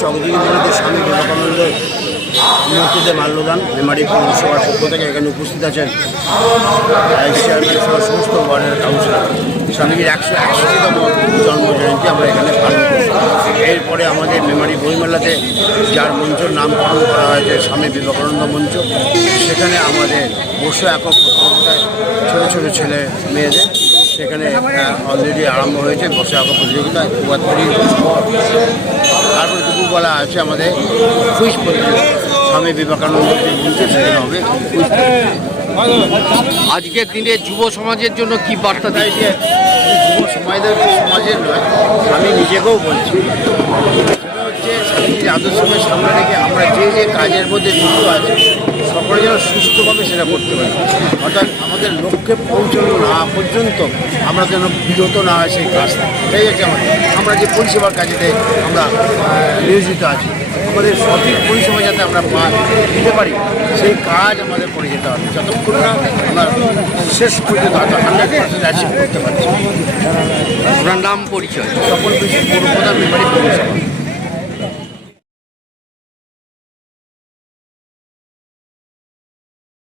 চকদিঘিতে স্বামী বিবেকানন্দের মূর্তিতে মাল্যদান মেমারি পৌরসভার পক্ষ থেকে এখানে উপস্থিত আছেন চেয়ারম্যান সহ সমস্ত ওয়ার্ডের কাউন্সিলর। স্বামীজির 180তম জন্মজয়ন্তী আমরা এখানে পালন করি। এরপরে আমাদের মেমারি বইমেলাতে যার মঞ্চের নামকরণ করা হয়েছে স্বামী বিবেকানন্দ মঞ্চ, সেখানে আমাদের বসু একক প্রতিযোগিতায় ছোটো ছোটো ছেলে মেয়েদের সেখানে অলরেডি আরম্ভ হয়েছে বসু একক প্রতিযোগিতা। তারপরে দুপুরবেলা আছে আমাদের কুইজ প্রতিযোগিতা, স্বামী বিবেকানন্দ যে মঞ্চ সেখানে হবে কুইজ। আজকের দিনে যুব সমাজের জন্য কি বার্তা দেয়? যে যুব সমাজের নয়, আমি নিজেকেও বলছি, সেটা হচ্ছে স্বামীজির আদর্শকে সামনে রেখে আমরা যে যে কাজের মধ্যে যুক্ত আছি সকলে যেন সুস্থভাবে সেটা করতে পারি। অর্থাৎ আমাদের লক্ষ্যে পৌঁছানো না পর্যন্ত আমরা যেন বিরত না হয় সেই কাজটা। এটাই হচ্ছে আমরা যে পরিষেবার কাজেতে আমরা নিয়োজিত আছি, আমাদের সঠিক পরিষেবা যাতে আমরা দিতে পারি সেই কাজ আমাদের করে যেতে হবে, যতক্ষণ না আমরা শেষ পর্যন্ত 100% অ্যাচিভ করতে পারছি। আপনার নাম পরিচয়? সকল কিছু পূর্বপ্রধান মেমারি।